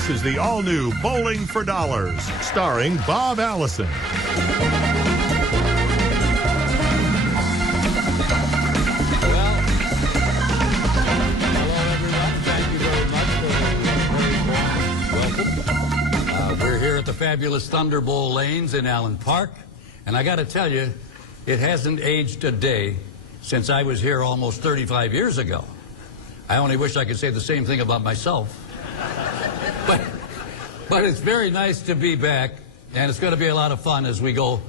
This is the all-new Bowling for Dollars, starring Bob Allison. At the fabulous Thunderbowl Lanes in Allen Park, and I got to tell you, it hasn't aged a day since I was here almost 35 years ago. I only wish I could say the same thing about myself. But it's very nice to be back, and it's going to be a lot of fun as we go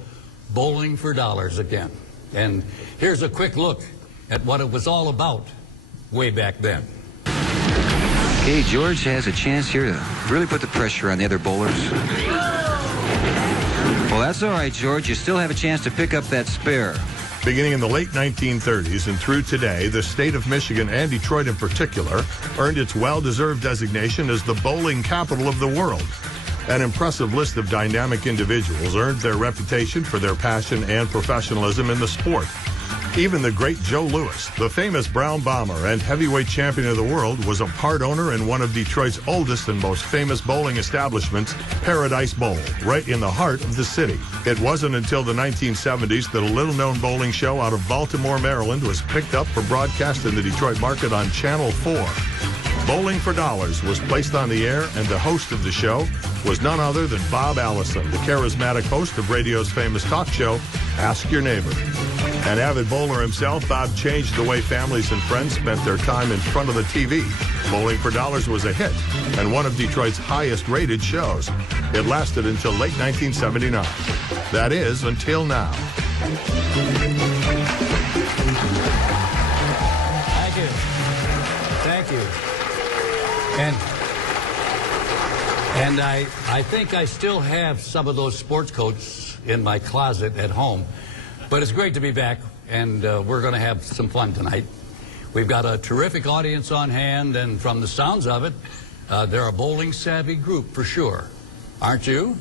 bowling for dollars again. And here's a quick look at what it was all about way back then. Okay, George has a chance here to really put the pressure on the other bowlers. Well, that's all right, George. You still have a chance to pick up that spare. Beginning in the late 1930s and through today, the state of Michigan, and Detroit in particular, earned its well-deserved designation as the bowling capital of the world. An impressive list of dynamic individuals earned their reputation for their passion and professionalism in the sport. Even the great Joe Louis, the famous Brown Bomber and heavyweight champion of the world, was a part owner in one of Detroit's oldest and most famous bowling establishments, Paradise Bowl, right in the heart of the city. It wasn't until the 1970s that a little-known bowling show out of Baltimore, Maryland was picked up for broadcast in the Detroit market on Channel 4. Bowling for Dollars was placed on the air, and the host of the show was none other than Bob Allison, the charismatic host of radio's famous talk show, Ask Your Neighbor. An avid bowler himself, Bob changed the way families and friends spent their time in front of the TV. Bowling for Dollars was a hit and one of Detroit's highest-rated shows. It lasted until late 1979. That is, until now. Thank you. Thank you. And I think I still have some of those sports coats in my closet at home. But it's great to be back, and we're going to have some fun tonight. We've got a terrific audience on hand, and from the sounds of it, they're a bowling-savvy group for sure. Aren't you?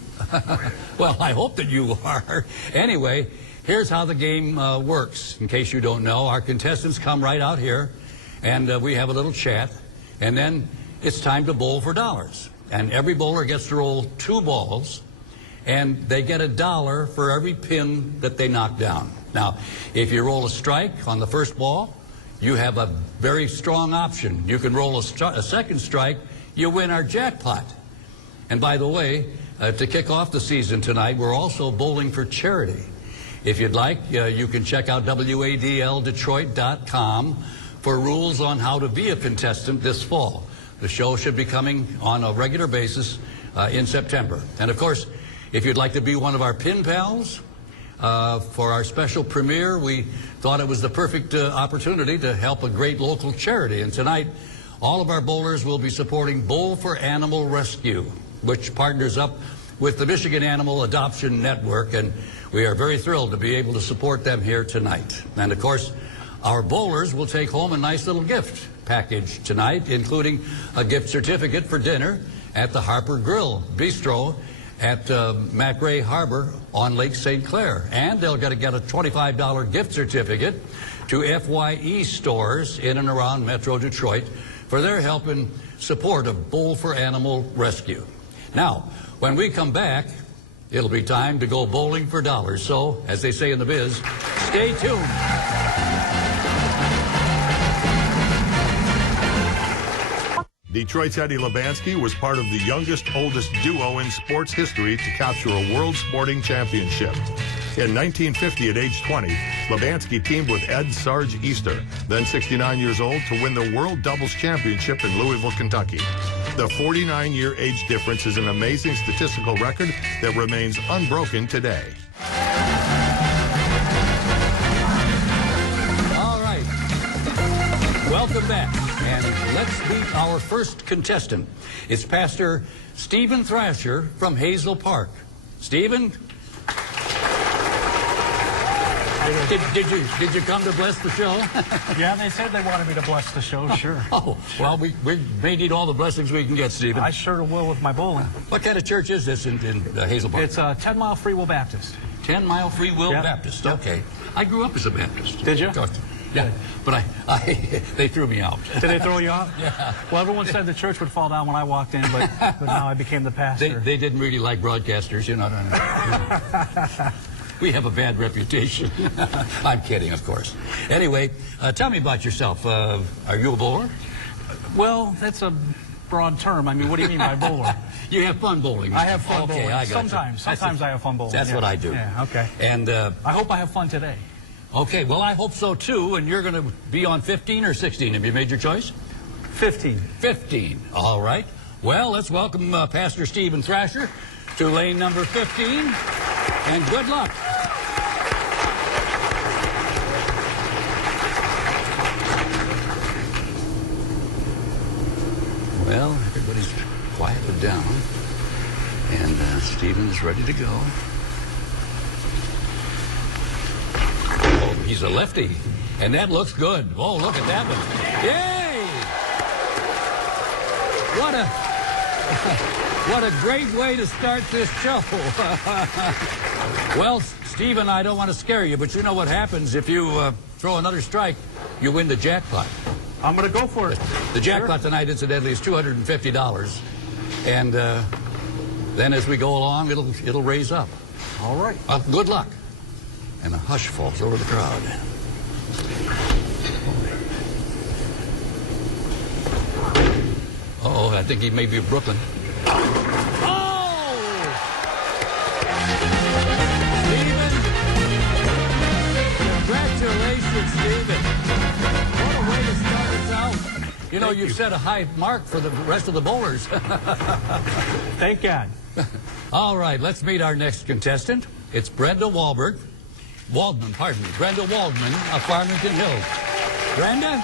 Well, I hope that you are. Anyway, here's how the game works. In case you don't know, our contestants come right out here, and we have a little chat, and then it's time to bowl for dollars. And every bowler gets to roll 2 balls, and they get $1 for every pin that they knock down. Now, if you roll a strike on the first ball, you have a very strong option. You can roll a second strike, you win our jackpot. And by the way, to kick off the season tonight, we're also bowling for charity. If you'd like, you can check out WADL-Detroit.com for rules on how to be a contestant this fall. The show should be coming on a regular basis in September. And of course, if you'd like to be one of our pin pals for our special premiere, we thought it was the perfect opportunity to help a great local charity. And tonight, all of our bowlers will be supporting Bowl for Animal Rescue, which partners up with the Michigan Animal Adoption Network. And we are very thrilled to be able to support them here tonight. And of course, our bowlers will take home a nice little gift package tonight, including a gift certificate for dinner at the Harper Grill Bistro at McRae Harbor on Lake St. Clair. And they'll get a $25 gift certificate to FYE stores in and around Metro Detroit for their help in support of Bowl for Animal Rescue. Now, when we come back, it'll be time to go bowling for dollars. So, as they say in the biz, stay tuned. Detroit's Eddie Livanski was part of the youngest, oldest duo in sports history to capture a World Sporting Championship. In 1950, at age 20, Livanski teamed with Ed Sarge Easter, then 69 years old, to win the World Doubles Championship in Louisville, Kentucky. The 49-year age difference is an amazing statistical record that remains unbroken today. All right. Welcome back. And let's meet our first contestant. It's Pastor Stephen Thrasher from Hazel Park. Stephen? Did you come to bless the show? Yeah, they said they wanted me to bless the show, sure. Oh, well, we may need all the blessings we can get, Stephen. I sure will with my bowling. What kind of church is this in Hazel Park? It's a 10-mile Free Will Baptist. 10-mile Free Will Yep. Baptist, Yep. okay. I grew up as a Baptist. Did you? Yeah, but they threw me out. Did they throw you out? Yeah. Well, everyone said the church would fall down when I walked in, but now I became the pastor. They didn't really like broadcasters, you know. We have a bad reputation. I'm kidding, of course. Anyway, tell me about yourself. Are you a bowler? Well, that's a broad term. I mean, what do you mean by bowler? You have fun bowling. I have fun okay, bowling. I got Sometimes I have fun bowling. That's what I do. Yeah, okay. And I hope I have fun today. okay, well, I hope so too. And you're going to be on 15 or 16. Have you made your choice? 15. 15. All right. Well, let's welcome Pastor Stephen Thrasher to lane number 15. And good luck. Well, everybody's quieted down, and Stephen is ready to go. Oh, he's a lefty, and that looks good. Oh, look at that one. Yay! What a great way to start this show. Well, Stephen, I don't want to scare you, but you know what happens if you throw another strike, you win the jackpot. I'm going to go for it. The jackpot tonight, incidentally, is $250. And then as we go along, it'll raise up. All right. Good luck. And a hush falls over the crowd. Uh-oh, I think he may be of Brooklyn. Oh! Stephen! Congratulations, Stephen. What a way to start us out. You know, you've set a high mark for the rest of the bowlers. Thank God. All right, let's meet our next contestant. It's Brenda Waldman, Brenda Waldman of Farmington Hills. Brenda?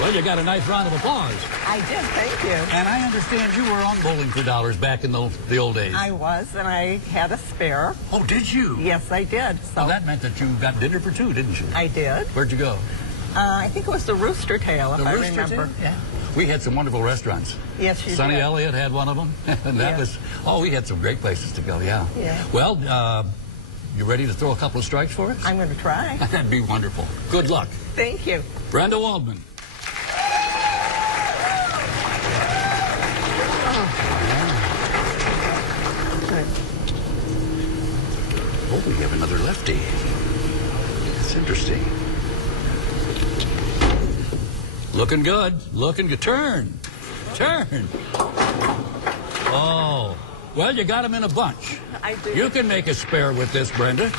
Well, you got a nice round of applause. I did, thank you. And I understand you were on Bowling for Dollars back in the old days. I was, and I had a spare. Oh, did you? Yes, I did. So Well, that meant that you got dinner for two, didn't you? I did. Where'd you go? I think it was the Rooster Tail, if The I Rooster remember. Tail? Yeah. We had some wonderful restaurants. Yes, you Sonny did. Elliott had one of them. And that Yeah. was, we had some great places to go, yeah. Yeah. Well, you ready to throw a couple of strikes for us? I'm going to try. That'd be wonderful. Good luck. Thank you. Brenda Waldman. Oh, we have another lefty. That's interesting. Looking good. Looking good. Turn. Turn. Oh. Well, you got him in a bunch. I do. You can make a spare with this, Brenda.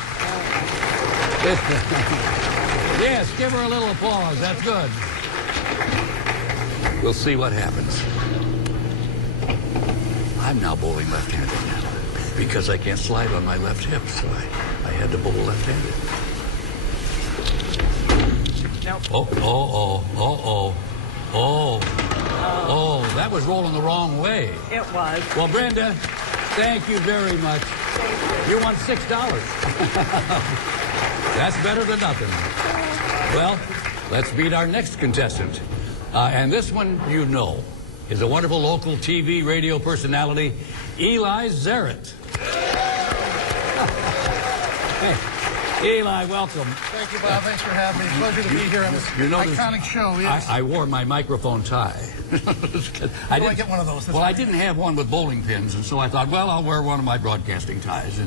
Yes, give her a little applause. That's good. We'll see what happens. I'm now bowling left-handed because I can't slide on my left hip, so I had to bowl left-handed. Nope. Oh, that was rolling the wrong way. It was. Well, Brenda, thank you very much. Thank you. You won $6. That's better than nothing. Well, let's meet our next contestant. And this one, you know, is a wonderful local TV, radio personality, Eli Zarin. Hey, Eli, welcome. Thank you, Bob. Thanks for having me. Pleasure to be here on this iconic show. Yes. I wore my microphone tie. I get one of those. Well, I didn't have one with bowling pins, and so I thought, well, I'll wear one of my broadcasting ties.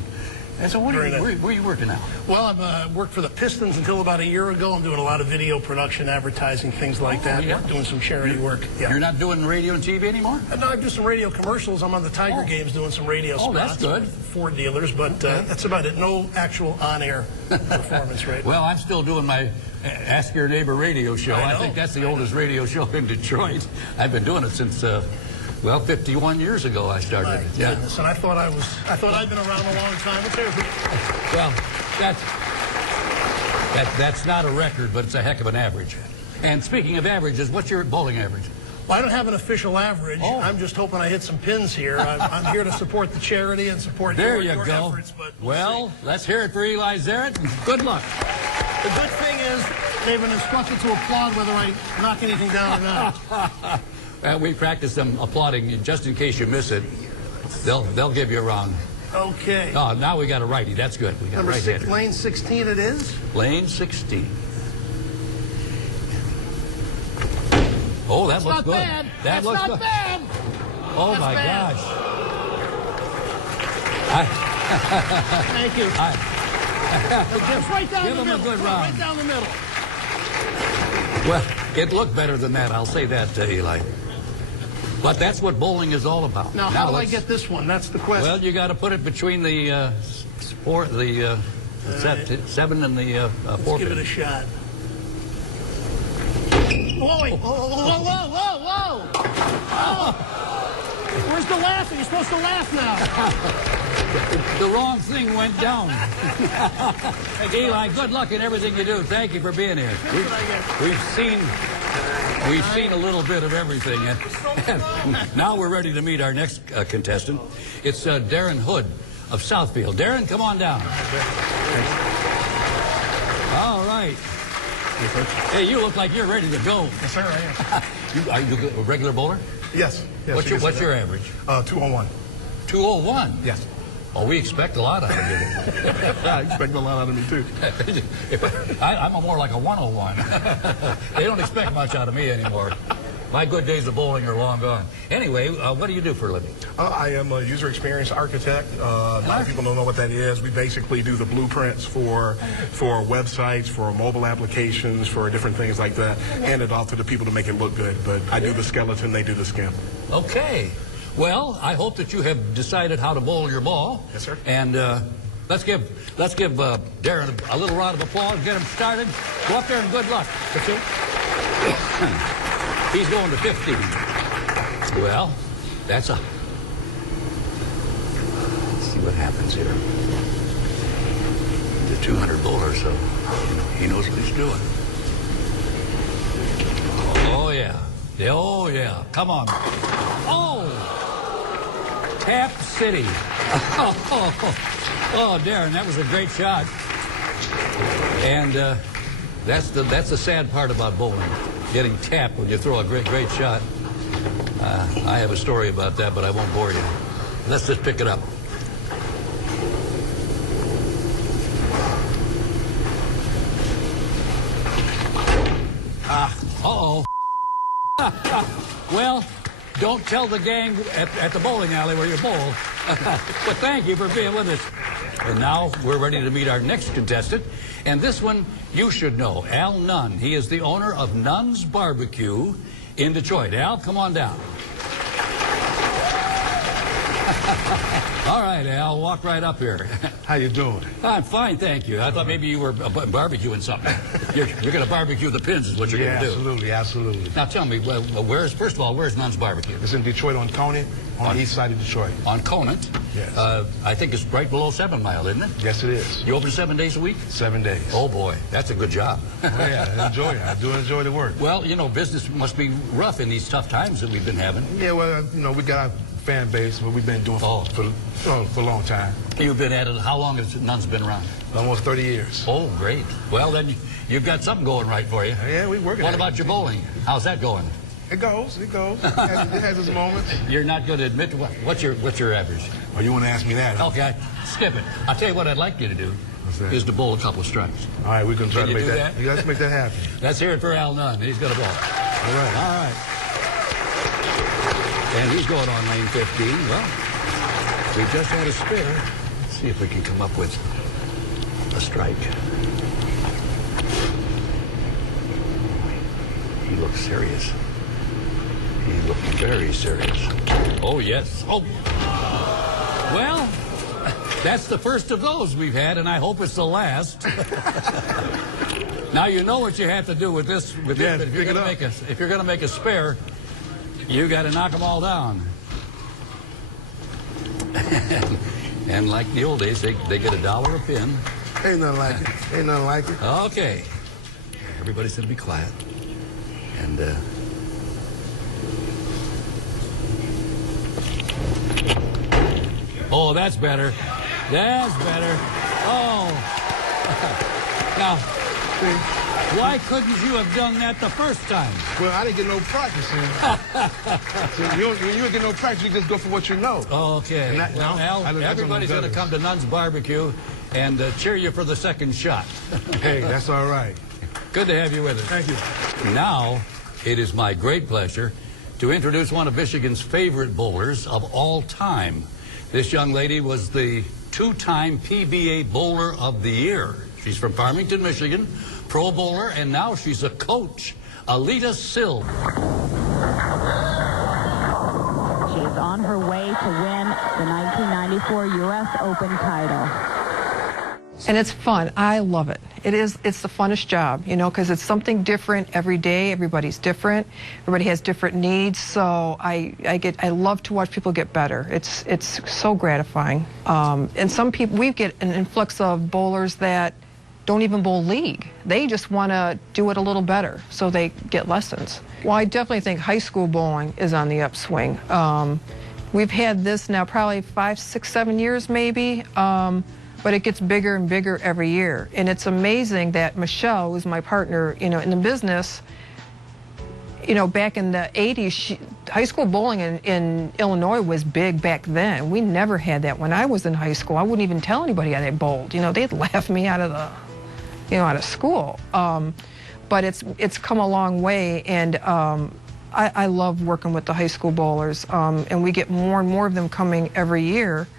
And so where are you working now? Well, I've worked for the Pistons until about a year ago. I'm doing a lot of video production, advertising, things like that. Yeah. Doing some charity work. Yeah. You're not doing radio and TV anymore? No, I do some radio commercials. I'm on the Tiger games doing some radio spots. Oh, that's good. With Ford dealers, but that's about it. No actual on-air performance right now. Well, I'm still doing my Ask Your Neighbor radio show. I think that's the oldest radio show in Detroit. I've been doing it since... 51 years ago I started. My goodness, and I thought I'd been around a long time. Well, that's not a record, but it's a heck of an average. And speaking of averages, what's your bowling average? Well, I don't have an official average. Oh. I'm just hoping I hit some pins here. I'm here to support the charity and support your efforts. But well, let's hear it for Eli Zarin. Good luck. The good thing is they've been instructed to applaud whether I knock anything down or not. We practice them applauding just in case you miss it. They'll give you a round. Okay. Oh, now we got a righty. That's good. We got Number a right 6, lane 16 it is. Lane 16. Oh, that looks Not good. bad. That That's looks not good. bad. Oh, That's my bad. gosh. Thank you. Just right down Give the him a middle. good Come on, round. Right down the middle. Well, it looked better than that. I'll say that, Eli. But that's what bowling is all about. Now, how do I let's- get this one? That's the question. Well, you got to put it between the seven and the Let's 4 give it pin. a shot. Whoa, wait. Whoa. Oh. Where's the laughing? You're supposed to laugh now. The wrong thing went down. Eli, good luck in everything you do. Thank you for being here. Here's what I get. We've seen a little bit of everything. Now we're ready to meet our next contestant. It's Darren Hood of Southfield. Darren, come on down. All right. Hey, you look like you're ready to go. Yes, sir, I am. Are you a regular bowler? Yes. What's your average? 201. 201. Yes. Oh, we expect a lot out of you. I expect a lot out of me, too. I'm more like a 101. They don't expect much out of me anymore. My good days of bowling are long gone. Anyway, what do you do for a living? I am a user experience architect. A lot of people don't know what that is. We basically do the blueprints for websites, for mobile applications, for different things like that. Hand it off to the people to make it look good. But I do the skeleton, they do the skin. Okay. Well, I hope that you have decided how to bowl your ball. Yes, sir. And let's give Darren a little round of applause. Get him started. Go up there and good luck. He's going to 15. Well, that's a... Let's see what happens here. He's a 200 bowler, so he knows what he's doing. Oh, yeah. Oh, yeah. Come on. Oh! Tap City. Oh, Darren, that was a great shot. And that's the sad part about bowling. Getting tapped when you throw a great shot. I have a story about that, but I won't bore you. Let's just pick it up. Uh-oh. Well, don't tell the gang at the bowling alley where you bowl. But thank you for being with us. And now we're ready to meet our next contestant. And this one you should know, Al Nunn. He is the owner of Nunn's Barbecue in Detroit. Al, come on down. All right, Al, walk right up here. How you doing? I'm fine, thank you. I thought maybe you were barbecuing something. You're going to barbecue the pins is what you're going to do. Absolutely, absolutely. Now tell me, first of all, where's Nunn's Barbecue? It's in Detroit on Conant, on the east side of Detroit. On Conant? Yes. I think it's right below 7 Mile, isn't it? Yes, it is. You open 7 days a week? 7 days. Oh, boy, that's a good job. Oh, yeah, I enjoy it. I do enjoy the work. Well, you know, business must be rough in these tough times that we've been having. Yeah, well, you know, we got our fan base, what we've been doing for a long time. You've been at it, how long has Nunn's been around? Almost 30 years. Oh, great. Well, then you've got something going right for you. Yeah, we're working What at about your bowling? How's that going? It goes. It has its moments. You're not going to admit to what's your average? Oh, you want to ask me that? Huh? Okay, skip it. I'll tell you what I'd like you to do is to bowl a couple of strikes. All right, we can try Can to you make do that. that? Let's make that happen. Let's hear it for Al Nunn. He's going to bowl. All right. All right. And he's going on lane 15. Well, we just had a spare. Let's see if we can come up with a strike. He looks serious. He looks very serious. Oh, yes. Oh. Well, that's the first of those we've had, and I hope it's the last. Now you know what you have to do with this. If you're going to make a spare, you got to knock them all down. And like in the old days, they get $1 a pin. Ain't nothing like it. Ain't nothing like it. Okay. Everybody's going to be quiet. And, oh, that's better. That's better. Oh. Now, Why couldn't you have done that the first time? Well, I didn't get no practice in. So when you don't get no practice, you just go for what you know. Okay. And that, Well, Al, everybody's going to come to Nunn's Barbecue and cheer you for the second shot. Hey, that's all right. Good to have you with us. Thank you. Now, it is my great pleasure to introduce one of Michigan's favorite bowlers of all time. This young lady was the two-time PBA Bowler of the Year. She's from Farmington, Michigan, pro bowler, and now she's a coach. Alita Silv. She is on her way to win the 1994 U.S. Open title. And it's fun. I love it. It's the funnest job, you know, because it's something different every day. Everybody's different. Everybody has different needs. So I love to watch people get better. It's so gratifying. And some people, we get an influx of bowlers that don't even bowl league. They just want to do it a little better, so they get lessons. Well, I definitely think high school bowling is on the upswing. We've had this now probably 5, 6, 7 years maybe. But it gets bigger and bigger every year. And it's amazing that Michelle, who's my partner, you know, in the business, you know, back in the 80s, high school bowling in Illinois was big back then. We never had that. When I was in high school, I wouldn't even tell anybody I bowled. You know, they'd laugh me out of the, you know, out of school. But it's come a long way, and I love working with the high school bowlers, and we get more and more of them coming every year.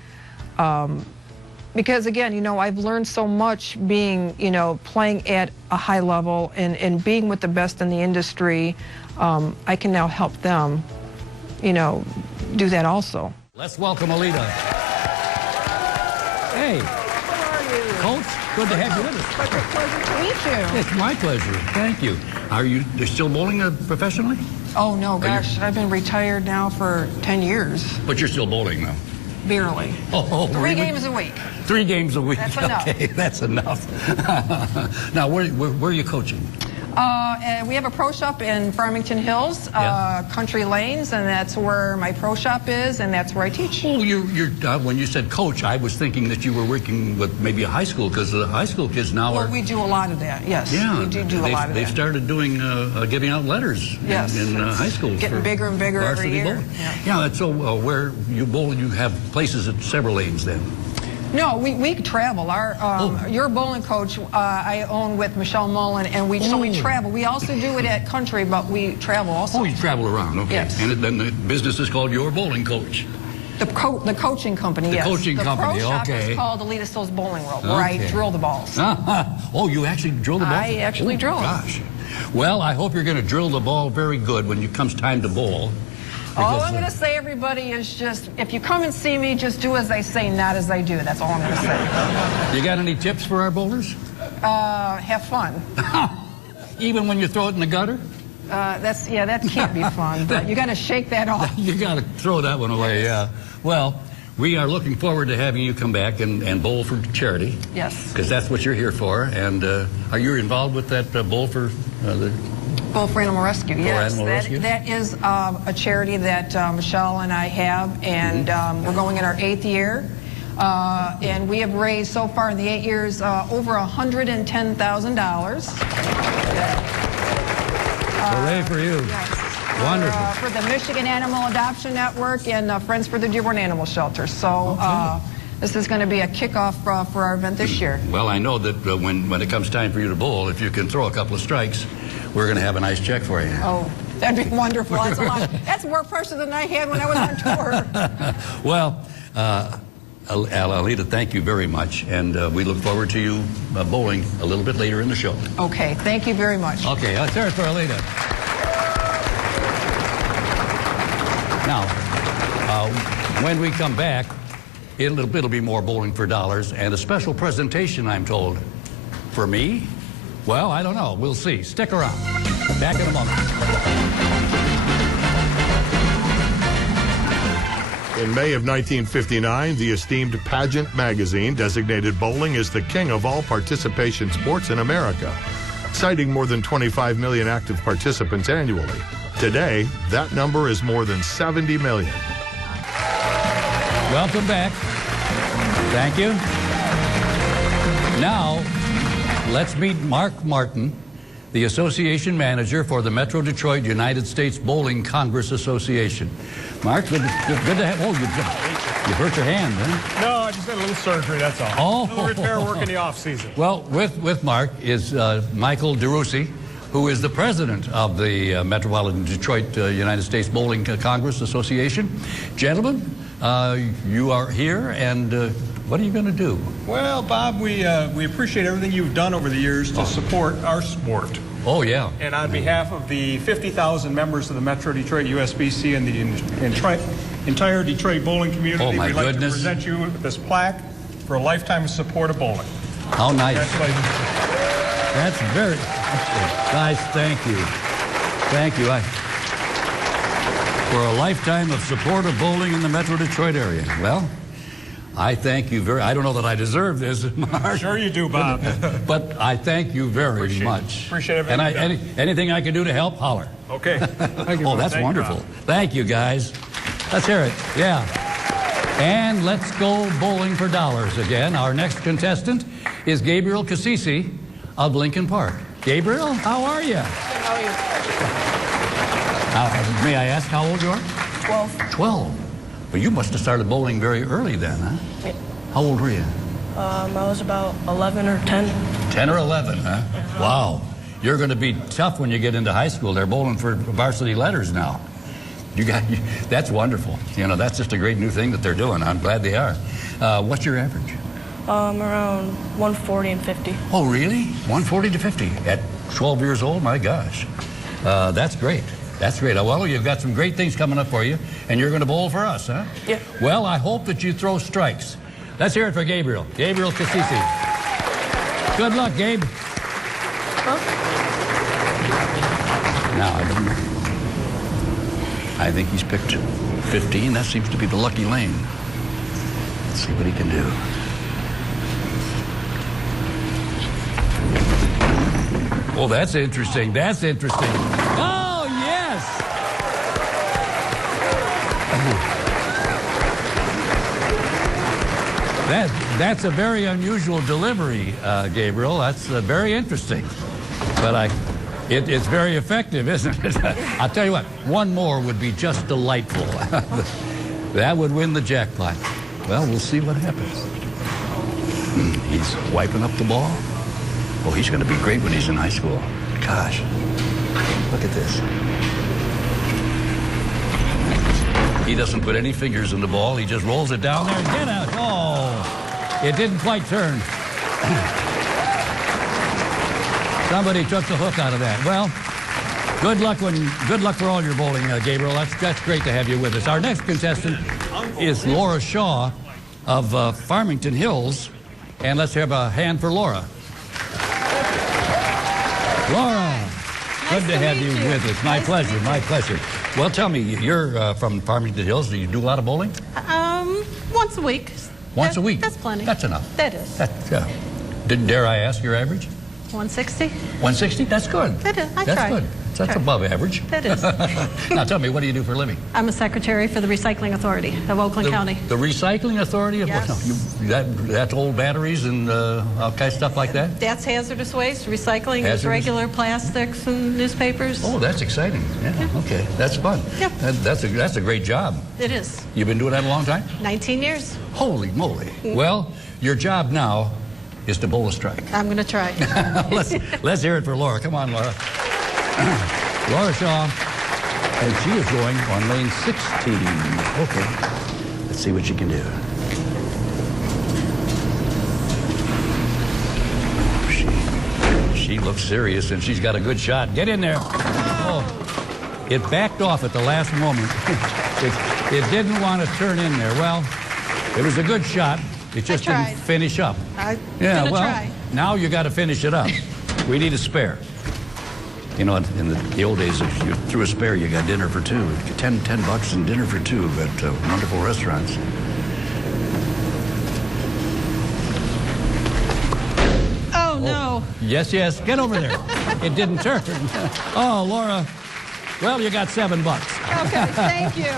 Because again, you know, I've learned so much being, you know, playing at a high level and being with the best in the industry. I can now help them, you know, do that also. Let's welcome Alita. Hey. How are you? Coach, good to have you with us. Such a pleasure to meet you. It's my pleasure. Thank you. Are you still bowling professionally? Oh, no, gosh, I've been retired now for 10 years. But you're still bowling now. Barely. Oh, 3 really? games a week. 3 games a week. That's enough. Okay, that's enough. Now, where are you coaching? We have a pro shop in Farmington Hills, Country Lanes, and that's where my pro shop is, and that's where I teach. Oh, when you said coach, I was thinking that you were working with maybe a high school, because the high school kids now Well, we do a lot of that, yes. Yeah, We do a lot of that. They've started doing, giving out letters in high schools. Getting bigger and bigger every year. Yeah, that's so where you bowl, you have places at several lanes then. No, we travel. Your bowling coach, I own with Michelle Mullen, and so we travel. We also do it at Country, but we travel also. Oh, you travel around, okay. Yes. And then the business is called Your Bowling Coach. The coaching company, yes. The coaching company, pro shop okay. is called Alita Silv's Bowling World, where I drill the balls. Oh, you actually drill the ball? I actually drill them. Gosh. Well, I hope you're going to drill the ball very good when it comes time to bowl. All I'm going to say, everybody, is just, if you come and see me, just do as I say, not as I do. That's all I'm going to say. You got any tips for our bowlers? Have fun. Even when you throw it in the gutter? That can't be fun, but you got to shake that off. You got to throw that one away, yeah. Well, we are looking forward to having you come back and bowl for charity. Yes. Because that's what you're here for. And are you involved with that bowl for the... Bowl for Animal Rescue, yes. Animal Rescue? That is a charity that Michelle and I have, and we're going in our 8th year. And we have raised so far in the 8 years over $110,000. Hooray for you. Yes. Wonderful. For the Michigan Animal Adoption Network and Friends for the Dearborn Animal Shelter. So this is going to be a kickoff for our event this year. Well, I know that when it comes time for you to bowl, if you can throw a couple of strikes, we're going to have a nice check for you. Oh, that'd be wonderful. That's a lot. That's more pressure than I had when I was on tour. Well, Alita, thank you very much, and we look forward to you bowling a little bit later in the show. Okay, thank you very much. Okay, let's hear it for Alita. Now, when we come back, it'll be more bowling for dollars and a special presentation, I'm told. For me? Well, I don't know. We'll see. Stick around. Back in a moment. In May of 1959, the esteemed Pageant magazine designated bowling as the king of all participation sports in America, citing more than 25 million active participants annually. Today, that number is more than 70 million. Welcome back. Thank you. Now, let's meet Mark Martin, the association manager for the Metro Detroit United States Bowling Congress Association. Mark, good to have. Oh, you hurt your hand, huh? No, I just had a little surgery, that's all. Oh. A little repair work in the off-season. Well, with Mark is Michael DeRusi, who is the president of the Metropolitan Detroit United States Bowling Congress Association. Gentlemen, you are here, and what are you going to do? Well, Bob, we appreciate everything you've done over the years to support our sport. Oh, yeah. And on behalf of the 50,000 members of the Metro Detroit USBC and the entire Detroit bowling community, Oh, my we'd like goodness. to present you with this plaque for a lifetime of support of bowling. How nice. Congratulations. That's very... Guys, thank you. Thank you. For a lifetime of support of bowling in the Metro Detroit area. Well, I thank you very... I don't know that I deserve this, Mark. Sure you do, Bob. But I thank you very much. Appreciate everything. And anything I can do to help, holler. Okay. Thank you, Oh, Bob. that's Thank you, wonderful. Bob. Thank you, guys. Let's hear it. Yeah. And let's go bowling for dollars again. Our next contestant is Gabriel Casey of Lincoln Park. Gabriel, how are you? How are you? May I ask how old you are? 12. 12. Well, you must have started bowling very early then, huh? Yeah. How old were you? I was about 11 or 10. 10 or 11, huh? Wow. You're going to be tough when you get into high school. They're bowling for varsity letters now. That's wonderful. You know, that's just a great new thing that they're doing. I'm glad they are. What's your average? Around 140 and 50. Oh, really? 140 to 50 at 12 years old? My gosh. That's great. That's great. Well, you've got some great things coming up for you, and you're going to bowl for us, huh? Yeah. Well, I hope that you throw strikes. Let's hear it for Gabriel. Gabriel Casey. Good luck, Gabe. Huh? Now, I don't know. I think he's picked 15. That seems to be the lucky lane. Let's see what he can do. Oh, that's interesting. That's interesting. Oh, yes! That's a very unusual delivery, Gabriel. That's very interesting. But it's very effective, isn't it? I'll tell you what, one more would be just delightful. That would win the jackpot. Well, we'll see what happens. He's wiping up the ball. Oh, he's going to be great when he's in high school. Gosh, look at this. He doesn't put any fingers in the ball. He just rolls it down there and get out. Oh, it didn't quite turn. Somebody took the hook out of that. Well, good luck for all your bowling, Gabriel. That's great to have you with us. Our next contestant is Laura Shaw of Farmington Hills. And let's have a hand for Laura. Laura, good to have you with us. My pleasure, my pleasure. Well, tell me, you're from Farmington Hills. Do you do a lot of bowling? Once a week. Once a week? That's plenty. That's enough. That is. Dare I ask your average? 160. 160? That's good. That is. I That's try. good. That's above average. That is. Now tell me, what do you do for a living? I'm a secretary for the Recycling Authority of Oakland County. The Recycling Authority of Yes. that's old batteries and all kinds of stuff like that? That's hazardous waste. Recycling is Hazardous? regular plastics and newspapers. Oh, that's exciting. Yeah. Okay, that's fun. Yep. That's a great job. It is. You've been doing that a long time? 19 years. Holy moly. Well, your job now is to bowl a strike. I'm going to try. Let's hear it for Laura. Come on, Laura. Laura Shaw, and she is going on lane 16. Okay, let's see what she can do. She looks serious, and she's got a good shot. Get in there. Oh, it backed off at the last moment. It didn't want to turn in there. Well, it was a good shot. It just didn't finish up. Gonna well, try. now you got to finish it up. We need a spare. You know, in the old days, if you threw a spare, you got dinner for two. $10 and dinner for two at wonderful restaurants. Oh, no. Yes, get over there. It didn't turn. Oh, Laura. Well, you got $7. Okay, thank you.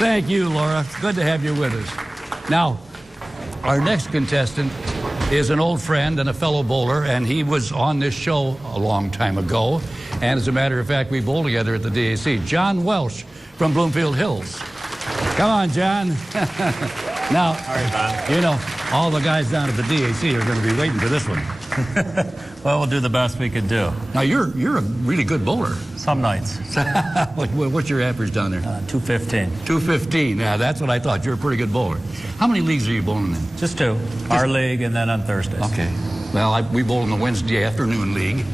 Thank you, Laura. Good to have you with us. Now, our next contestant is an old friend and a fellow bowler, and he was on this show a long time ago. And as a matter of fact, we bowled together at the DAC. John Welsh from Bloomfield Hills. Come on, John. Now, you know, all the guys down at the DAC are going to be waiting for this one. Well, we'll do the best we can do. Now, you're a really good bowler. Some nights. What's your average down there? 215. 215. Yeah, that's what I thought. You're a pretty good bowler. How many leagues are you bowling in? Just two. Our league and then on Thursdays. Okay. Well, we bowl in the Wednesday afternoon league.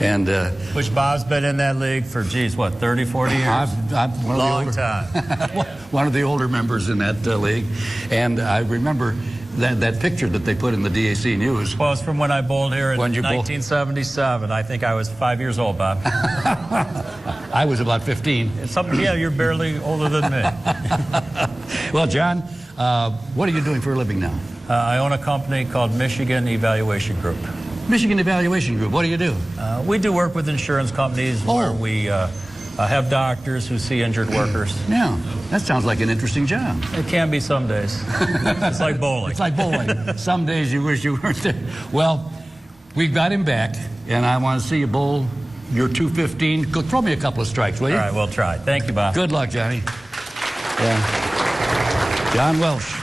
And which Bob's been in that league for, geez, what, 30, 40 years? I'm one Long of the older, time. one of the older members in that league. And I remember that picture that they put in the DAC News. Well, it's from when I bowled here in 1977. I think I was 5 years old, Bob. I was about 15. Yeah, you're barely older than me. Well, John, what are you doing for a living now? I own a company called Michigan Evaluation Group. Michigan Evaluation Group, what do you do? We do work with insurance companies where we have doctors who see injured workers. Yeah, that sounds like an interesting job. It can be some days. It's like bowling. It's like bowling. Some days you wish you weren't there. Well, we've got him back, and I want to see you bowl your 215. Go throw me a couple of strikes, will you? All right, we'll try. Thank you, Bob. Good luck, Johnny. Yeah. John Welsh.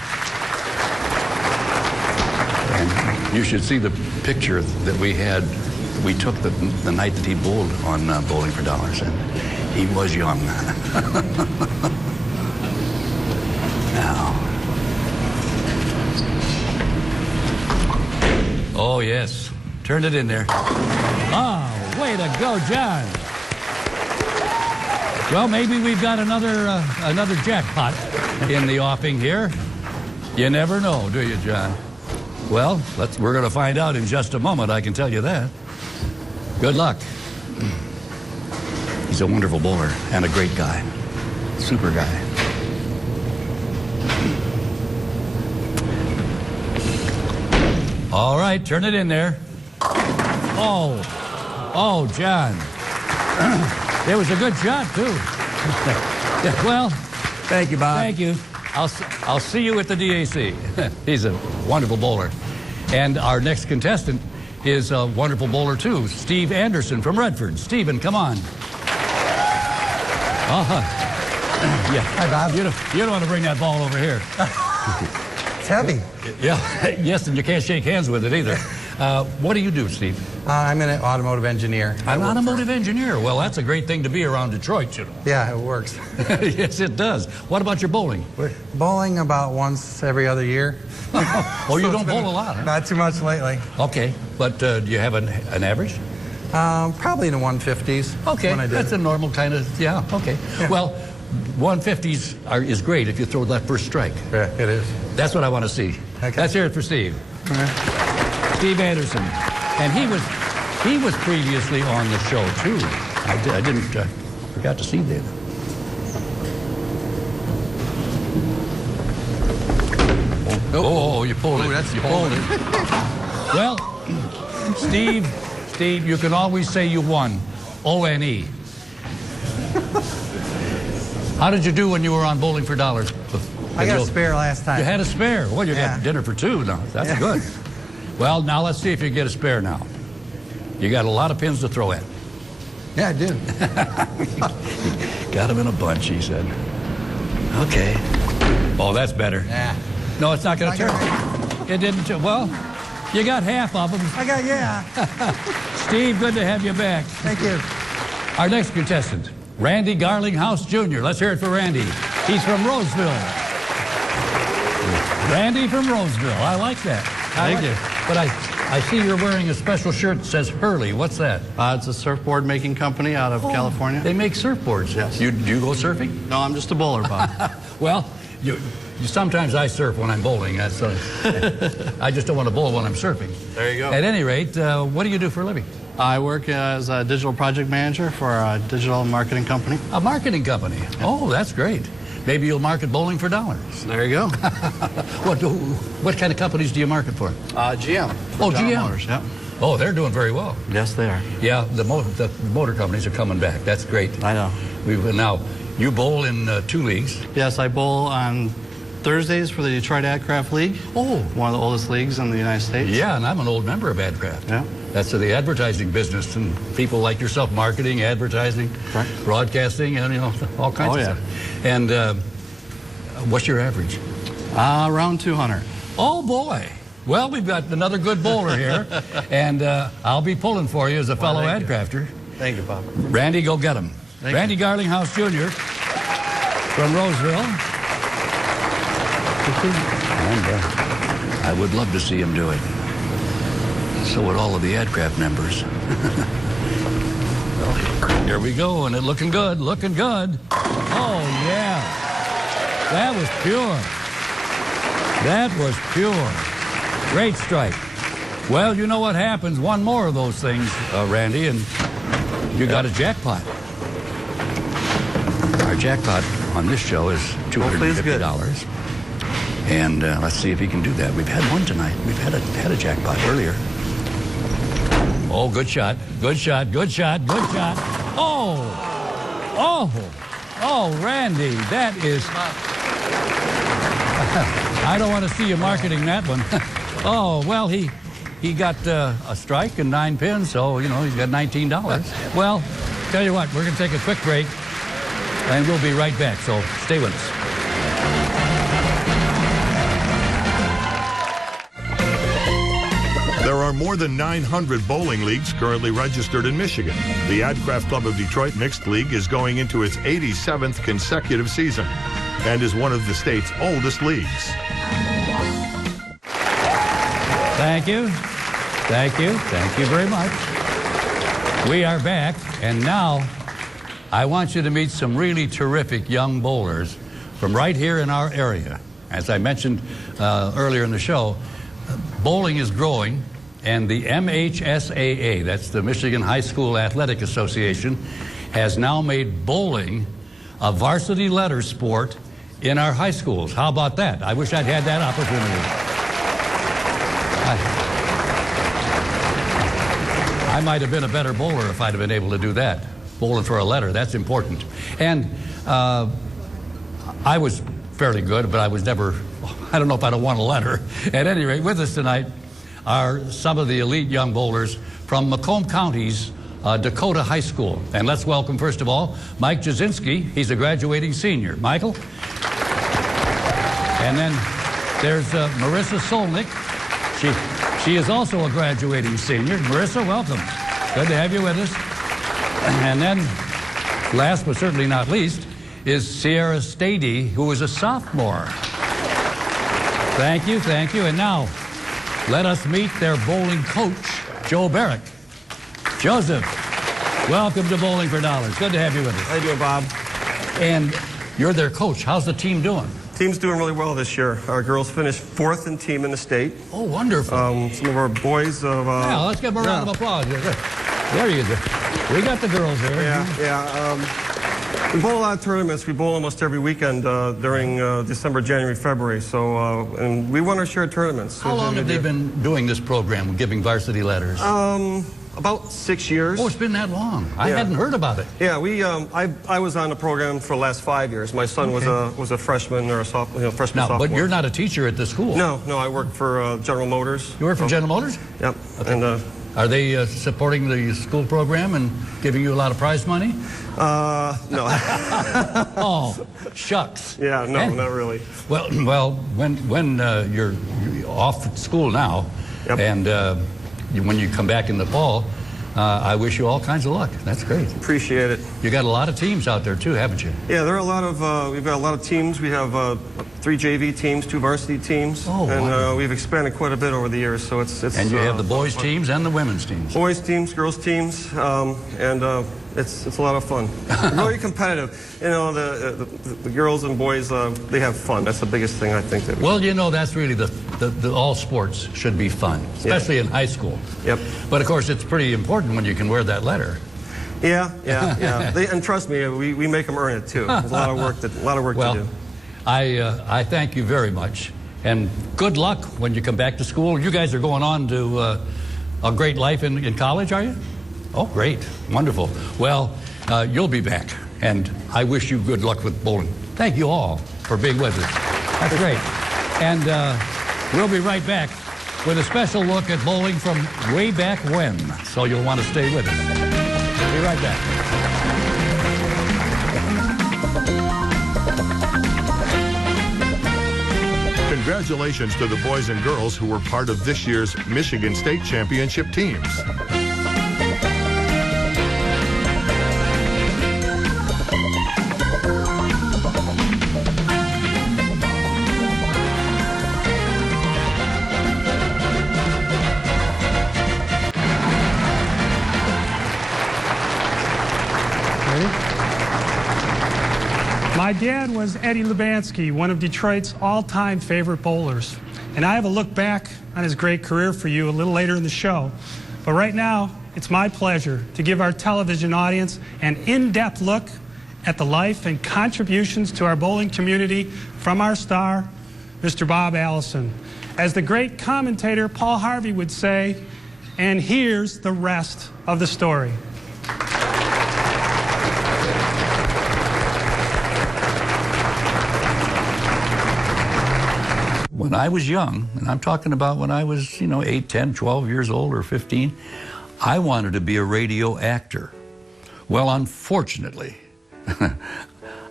And you should see the picture that we took the night that he bowled on Bowling for Dollars, and he was young. Now. Oh, yes. Turn it in there. Oh, way to go, John. Well, maybe we've got another jackpot in the offing here. You never know, do you, John? Well, we're going to find out in just a moment, I can tell you that. Good luck. He's a wonderful bowler and a great guy. Super guy. All right, turn it in there. Oh, John. It was a good shot, too. Well, thank you, Bob. Thank you. I'll see you at the DAC. He's a wonderful bowler. And our next contestant is a wonderful bowler, too, Steve Anderson from Redford. Stephen, come on. Yeah. Hi, Bob. You don't want to bring that ball over here. It's heavy. Yeah. Yes, and you can't shake hands with it either. What do you do, Steve? I'm an automotive engineer. An automotive engineer. Well, that's a great thing to be around Detroit, you know. Yeah, it works. Yes, it does. What about your bowling? Bowling about once every other year. Oh, you don't bowl a lot, huh? Not too much lately. Okay, but do you have an average? Probably in the 150s. Okay, that's a normal kind of, yeah, okay. Yeah. Well, 150s is great if you throw that first strike. Yeah, it is. That's what I want to see. Okay. Let's hear it for Steve. Steve Anderson. And he was previously on the show, too. I didn't, forgot to see that. Oh, you pulled it. You pulled it. Well, Steve, you can always say you won. O-N-E. How did you do when you were on Bowling for Dollars? I got a spare last time. You had a spare? Well, you got dinner for two now. That's good. Well, now let's see if you get a spare now. You got a lot of pins to throw at. Yeah, I do. Got them in a bunch, he said. Okay. Oh, that's better. Yeah. No, it's not going to turn. It didn't. Well, you got half of them. I got, yeah. Steve, good to have you back. Thank you. Our next contestant, Randy Garlinghouse Jr. Let's hear it for Randy. He's from Roseville. Randy from Roseville. I like that. Thank you. But I see you're wearing a special shirt that says Hurley. What's that? It's a surfboard making company out of California. They make surfboards. Yes. Do you go surfing? No, I'm just a bowler, Bob. Well, sometimes I surf when I'm bowling. I just don't want to bowl when I'm surfing. There you go. At any rate, what do you do for a living? I work as a digital project manager for a digital marketing company. A marketing company? Yeah. Oh, that's great. Maybe you'll market Bowling for Dollars. There you go. What kind of companies do you market for? GM. Oh, General GM. Motors, yeah. Oh, they're doing very well. Yes, they are. Yeah, the motor companies are coming back. That's great. I know. Now, you bowl in 2 leagues. Yes, I bowl on Thursdays for the Detroit Adcraft League. Oh. One of the oldest leagues in the United States. Yeah, and I'm an old member of Adcraft. Yeah. That's the advertising business, and people like yourself, marketing, advertising, broadcasting, and all kinds of stuff. And what's your average? Around 200. Oh boy. Well, we've got another good bowler here, and I'll be pulling for you as a fellow Adcrafter. Thank you, Bob. Randy, go get him. Randy Garlinghouse Jr. from Roseville. And I would love to see him do it. So would all of the Adcraft members. Well, here we go, and it looking good, looking good. Oh, yeah. That was pure. That was pure. Great strike. Well, you know what happens? One more of those things, Randy, and you got a jackpot. Our jackpot on this show is $250. And let's see if he can do that. We've had one tonight. We've had a jackpot earlier. Oh, good shot. Good shot. Good shot. Good shot. Oh. Oh. Oh, Randy, that is... I don't want to see you marketing that one. Oh, well, he got a strike and 9 pins, so, he's got $19. Well, tell you what, we're going to take a quick break, and we'll be right back, so stay with us. There are more than 900 bowling leagues currently registered in Michigan. The Adcraft Club of Detroit Mixed League is going into its 87th consecutive season and is one of the state's oldest leagues. Thank you. Thank you. Thank you very much. We are back, and now I want you to meet some really terrific young bowlers from right here in our area. As I mentioned earlier in the show, bowling is growing, and the MHSAA, that's the Michigan High School Athletic Association, has now made bowling a varsity letter sport in our high schools. How about that? I wish I'd had that opportunity. I might have been a better bowler if I'd have been able to do that. Bowling for a letter, that's important. And I was fairly good, but I was never, I don't know if I'd have won a letter. At any rate, with us tonight are some of the elite young bowlers from Macomb County's Dakota High School. And let's welcome, first of all, Mike Jasinski. He's a graduating senior. Michael? And then there's Marissa Solnick. She is also a graduating senior. Marissa, welcome. Good to have you with us. And then, last but certainly not least, is Sierra Stady, who is a sophomore. Thank you, thank you. And now, let us meet their bowling coach, Joe Barrick. Joseph, welcome to Bowling for Dollars. Good to have you with us. How you doing, Bob? And you're their coach. How's the team doing? Team's doing really well this year. Our girls finished 4th in team in the state. Oh, wonderful. Some of our boys of... yeah, let's give them a round of applause. There you go. We got the girls here. Yeah. We bowl a lot of tournaments. We bowl almost every weekend during December, January, February. So, and we won our share of tournaments. How long have they been doing this program, giving varsity letters? About 6 years. Oh, it's been that long. I hadn't heard about it. Yeah, I was on the program for the last 5 years. My son was a freshman or a sophomore, freshman, sophomore. But you're not a teacher at the school. No, I work for General Motors. You work for General Motors? Yep. Okay. And are they supporting the school program and giving you a lot of prize money? No. Oh, shucks. Yeah, no, not really. Well, when you're off school now, and when you come back in the fall, I wish you all kinds of luck. That's great. Appreciate it. You got a lot of teams out there too, haven't you? Yeah, there are a lot of. We've got a lot of teams. We have 3 JV teams, 2 varsity teams, and we've expanded quite a bit over the years. So it's. And you have the boys teams and the women's teams. Boys teams, girls teams, and it's a lot of fun. Really competitive. You know, the girls and boys, they have fun. That's the biggest thing I think. Well, you know, that's really the all sports should be fun, especially in high school. Yep. But of course, it's pretty important when you can wear that letter. Yeah. And trust me, we make them earn it too. There's a lot of work to do. I thank you very much, and good luck when you come back to school. You guys are going on to a great life in college, are you? Oh, great. Wonderful. Well, you'll be back, and I wish you good luck with bowling. Thank you all for being with us. That's great. And we'll be right back with a special look at bowling from way back when. So you'll want to stay with us. Be right back. Congratulations to the boys and girls who were part of this year's Michigan State Championship teams. My dad was Eddie Livanski, one of Detroit's all-time favorite bowlers. And I have a look back on his great career for you a little later in the show. But right now, it's my pleasure to give our television audience an in-depth look at the life and contributions to our bowling community from our star, Mr. Bob Allison. As the great commentator Paul Harvey would say, and here's the rest of the story. When I was young, and I'm talking about when I was, 8, 10, 12 years old or 15, I wanted to be a radio actor. Well, unfortunately,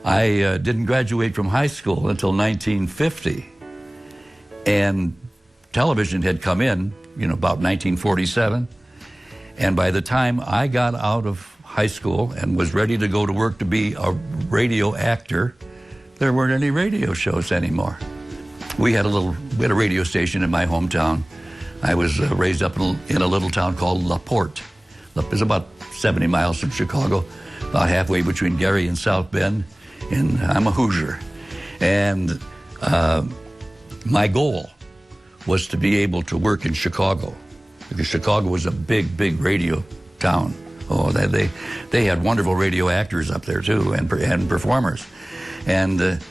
I didn't graduate from high school until 1950. And television had come in, about 1947. And by the time I got out of high school and was ready to go to work to be a radio actor, there weren't any radio shows anymore. We had a radio station in my hometown. I was raised up in a little town called La Porte. It's about 70 miles from Chicago, about halfway between Gary and South Bend, and I'm a Hoosier. And my goal was to be able to work in Chicago, because Chicago was a big, big radio town. Oh, they had wonderful radio actors up there too, and performers. And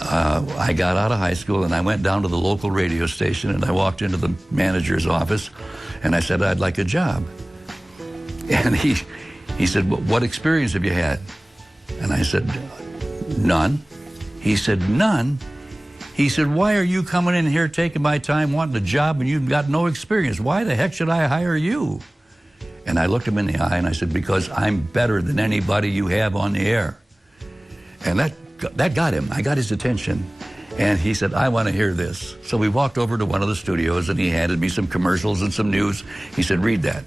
I got out of high school and I went down to the local radio station and I walked into the manager's office and I said, I'd like a job. And he said, well, what experience have you had? And I said, none. He said, none? He said, why are you coming in here taking my time wanting a job and you've got no experience? Why the heck should I hire you? And I looked him in the eye and I said, because I'm better than anybody you have on the air. And that got him. I got his attention. And he said, I want to hear this. So we walked over to one of the studios and he handed me some commercials and some news. He said, read that.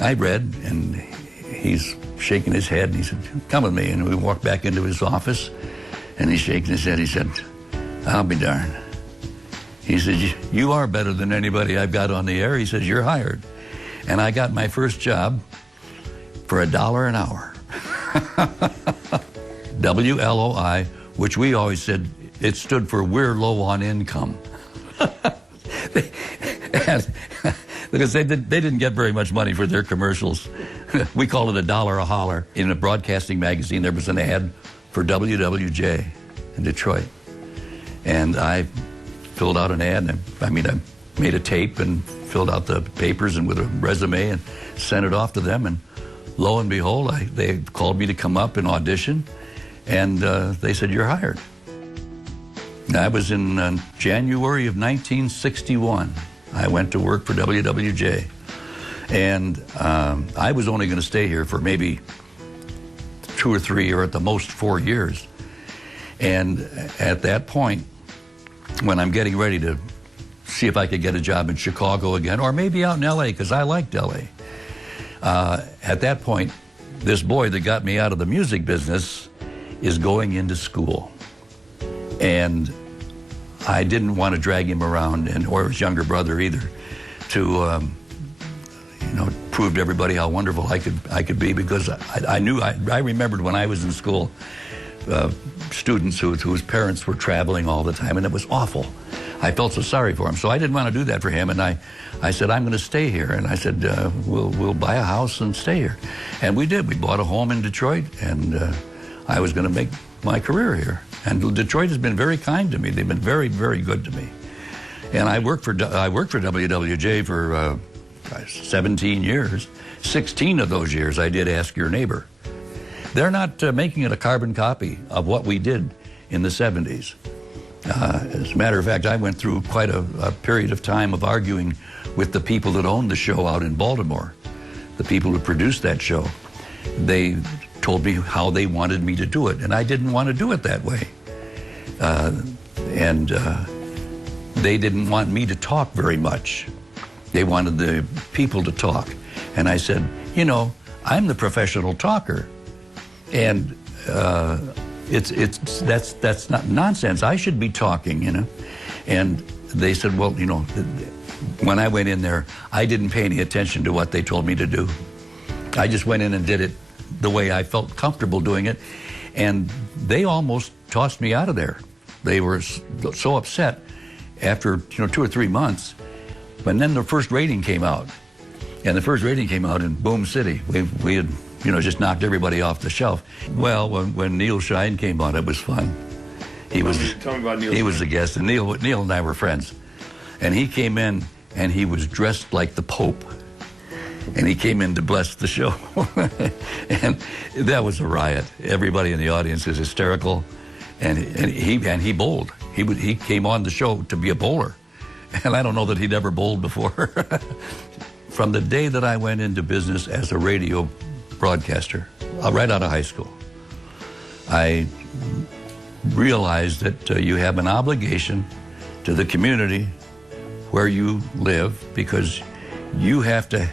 I read, and he's shaking his head and he said, come with me. And we walked back into his office and he's shaking his head. He said, I'll be darned. He said, you are better than anybody I've got on the air. He says, you're hired. And I got my first job for $1 an hour. WLOI, which we always said it stood for we're low on income. Because they didn't get very much money for their commercials. We called it $1 a holler. In a broadcasting magazine, there was an ad for WWJ in Detroit. And I filled out an ad. I made a tape and filled out the papers and with a resume and sent it off to them. And lo and behold, they called me to come up and audition. And they said, you're hired. I was in January of 1961. I went to work for WWJ. And I was only going to stay here for maybe 2 or 3 or at the most 4 years. And at that point, when I'm getting ready to see if I could get a job in Chicago again, or maybe out in LA, because I liked LA. At that point, this boy that got me out of the music business is going into school. And I didn't want to drag him around, or his younger brother either, to prove to everybody how wonderful I could be, because I remembered when I was in school, students whose parents were traveling all the time, and it was awful. I felt so sorry for him, so I didn't want to do that for him, and I said, I'm going to stay here, and I said, we'll buy a house and stay here. And we did. We bought a home in Detroit, and I was going to make my career here. And Detroit has been very kind to me. They've been very, very good to me. And I worked for WWJ for 17 years. 16 of those years I did Ask Your Neighbor. They're not making it a carbon copy of what we did in the 70s. As a matter of fact, I went through quite a period of time of arguing with the people that owned the show out in Baltimore, the people who produced that show. They told me how they wanted me to do it, and I didn't want to do it that way. They didn't want me to talk very much. They wanted the people to talk. And I said, you know, I'm the professional talker, and that's not nonsense. I should be talking, you know. And they said, well, you know, when I went in there, I didn't pay any attention to what they told me to do. I just went in and did it the way I felt comfortable doing it, and they almost tossed me out of there. They were so upset after 2 or 3 months. But then the first rating came out, and the first rating came out in Boom City. We had just knocked everybody off the shelf. Well, when Neil Shine came on, it was fun. Tell me about Neil. He was the guest, and Neil and I were friends. And he came in, and he was dressed like the Pope. And he came in to bless the show. And that was a riot. Everybody in the audience is hysterical. And he bowled. He came on the show to be a bowler. And I don't know that he'd ever bowled before. From the day that I went into business as a radio broadcaster, right out of high school, I realized that you have an obligation to the community where you live, because you have to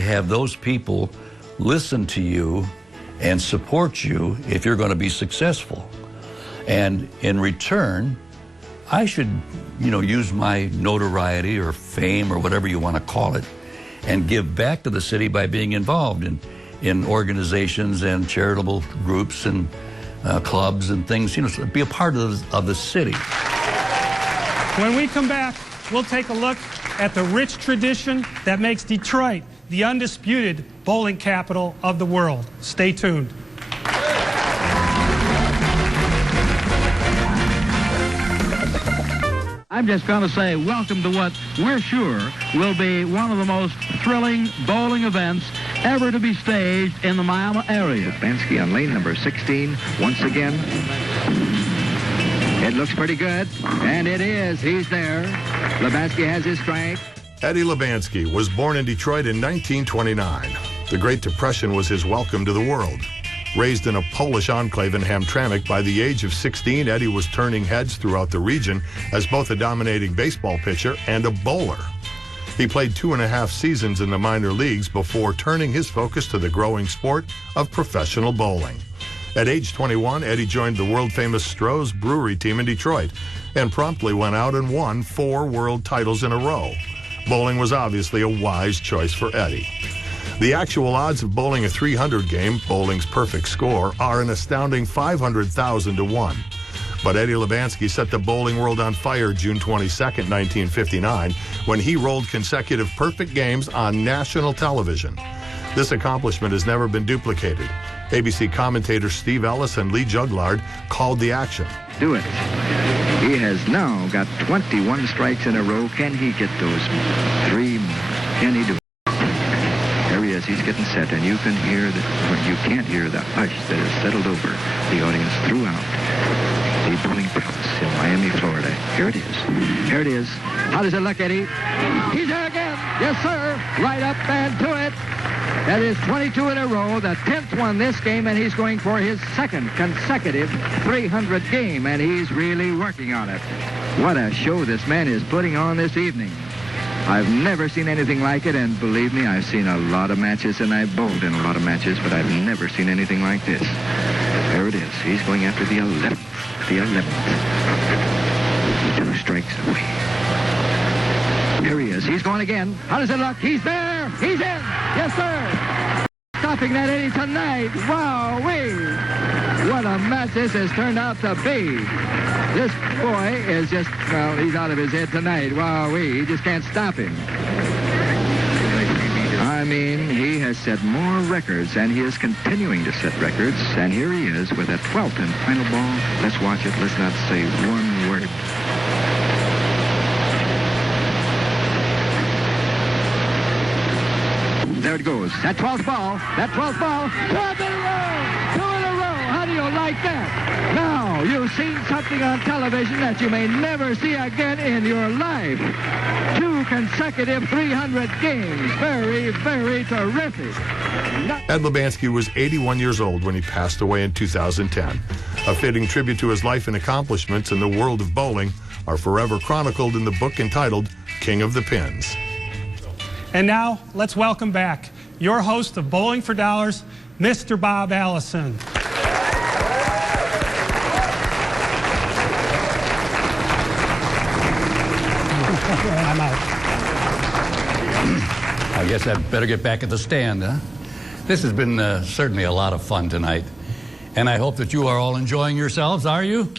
have those people listen to you and support you if you're going to be successful. And in return, I should, use my notoriety or fame or whatever you want to call it, and give back to the city by being involved in organizations and charitable groups and clubs and things, be a part of the city. When we come back, we'll take a look at the rich tradition that makes Detroit the undisputed bowling capital of the world. Stay tuned. I'm just going to say welcome to what we're sure will be one of the most thrilling bowling events ever to be staged in the Miami area. Livanski on lane number 16 once again. It looks pretty good, and it is. He's there. Livanski has his strike. Eddie Livanski was born in Detroit in 1929. The Great Depression was his welcome to the world. Raised in a Polish enclave in Hamtramck, by the age of 16, Eddie was turning heads throughout the region as both a dominating baseball pitcher and a bowler. He played 2.5 seasons in the minor leagues before turning his focus to the growing sport of professional bowling. At age 21, Eddie joined the world-famous Stroh's Brewery team in Detroit and promptly went out and won 4 world titles in a row. Bowling was obviously a wise choice for Eddie. The actual odds of bowling a 300 game, bowling's perfect score, are an astounding 500,000 to 1. But Eddie Livanski set the bowling world on fire June 22nd, 1959, when he rolled consecutive perfect games on national television. This accomplishment has never been duplicated. ABC commentators Steve Ellis and Lee Juglard called the action. Do it. He has now got 21 strikes in a row. Can he get those 3? Can he do it? There he is. He's getting set, and you can hear you can't hear the hush that has settled over the audience throughout the bowling palace in Miami, Florida. Here it is. Here it is. How does it look, Eddie? He's there again. Yes, sir. Right up and to it. That is 22 in a row, the 10th one this game, and he's going for his 2nd consecutive 300 game, and he's really working on it. What a show this man is putting on this evening. I've never seen anything like it, and believe me, I've seen a lot of matches, and I've bowled in a lot of matches, but I've never seen anything like this. There it is. He's going after the 11th. The 11th. 2 strikes away. Here he is. He's going again. How does it look? He's there. He's in. Yes, sir. Stopping that Eddie tonight. Wow-wee. What a match this has turned out to be. This boy is just, well, he's out of his head tonight. Wow-wee. He just can't stop him. I mean, he has set more records, and he is continuing to set records. And here he is with that 12th and final ball. Let's watch it. Let's not say one word. There it goes. That 12th ball. That 12th ball. 2 in a row. 2 in a row. How do you like that? Now, Now, you've seen something on television that you may never see again in your life. 2 consecutive 300 games. Very, very terrific. Ed Livanski was 81 years old when he passed away in 2010. A fitting tribute to his life and accomplishments in the world of bowling are forever chronicled in the book entitled King of the Pins. And now, let's welcome back your host of Bowling for Dollars, Mr. Bob Allison. I'm out. I guess I'd better get back at the stand, huh? This has been certainly a lot of fun tonight. And I hope that you are all enjoying yourselves, are you?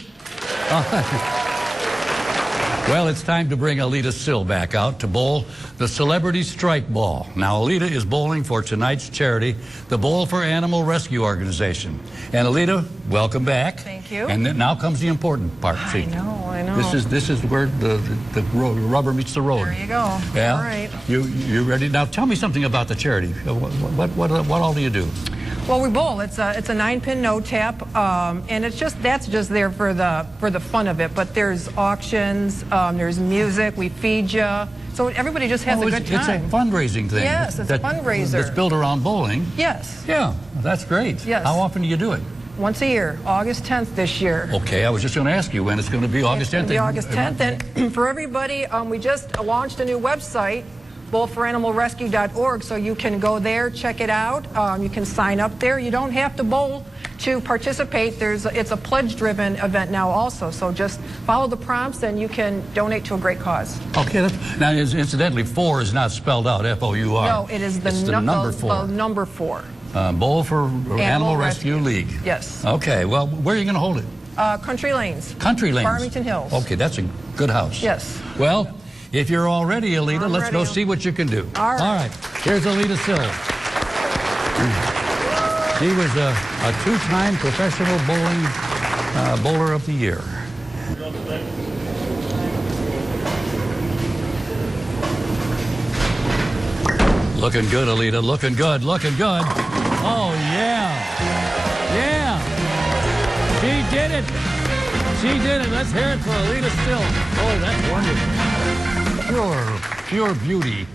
Well, it's time to bring Alita Sill back out to bowl the Celebrity Strike Ball. Now, Alita is bowling for tonight's charity, the Bowl for Animal Rescue Organization. And Alita, welcome back. Thank you. And then now comes the important part. See, I know. This is where the rubber meets the road. There you go. Yeah. All right. You ready? Now, tell me something about the charity. What all do you do? Well, we bowl. It's a 9-pin no tap, and that's just there for the fun of it. But there's auctions, there's music, we feed you, so everybody just has a good time. It's a fundraising thing. Yes, it's a fundraiser. It's built around bowling. Yes. Yeah, that's great. Yes. How often do you do it? Once a year, August 10th this year. Okay, I was just going to ask you when it's going to be. August 10th. It's going to be August 10th, and for everybody, we just launched a new website, bowlforanimalrescue.org, so you can go there, check it out. You can sign up there. You don't have to bowl to participate. It's a pledge-driven event now also, so just follow the prompts and you can donate to a great cause. Okay, now incidentally, 4 is not spelled out, F-O-U-R. No, it is the number 4. The number 4. Bowl for Animal Rescue League. Yes. Okay, well, where are you going to hold it? Country Lanes. Country Lanes. Farmington Hills. Okay, that's a good house. Yes. Well, if you're all ready, Alita, let's go see what you can do. All right. Here's Alita Sill. She was a 2-time professional bowler of the year. Looking good, Alita. Looking good. Looking good. Oh, yeah. Yeah. She did it. She did it. Let's hear it for Alita Sill. Oh, that's wonderful. Pure beauty.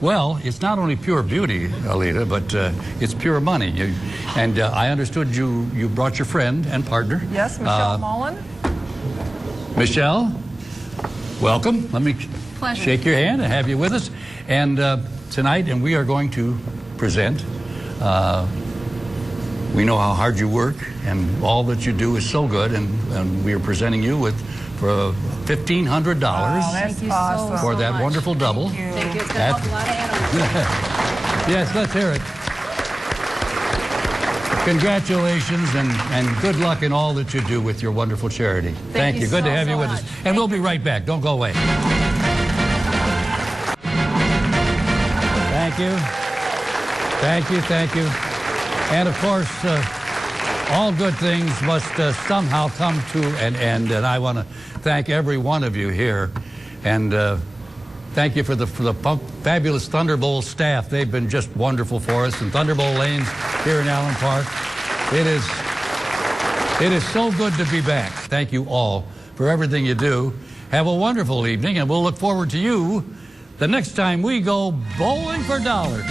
Well, it's not only pure beauty, Alita, but it's pure money. I understood you brought your friend and partner. Yes, Michelle Mullen. Michelle, welcome. Let me Pleasure. shake your hand and have you with us. And tonight, we are going to present. We know how hard you work, and all that you do is so good, and we are presenting you for $1,500 Thank you awesome. for that wonderful double. Thank you. It's going to help a lot of animals. Yes, let's hear it. Congratulations and good luck in all that you do with your wonderful charity. Thank you. Good to have you with us. And we'll be right back. Don't go away. Thank you. Thank you. Thank you. And of course, all good things must somehow come to an end. And I want to thank every one of you here. And thank you for the fabulous Thunderbowl staff. They've been just wonderful for us. And Thunderbowl Lanes here in Allen Park. It is so good to be back. Thank you all for everything you do. Have a wonderful evening, and we'll look forward to you the next time we go bowling for dollars.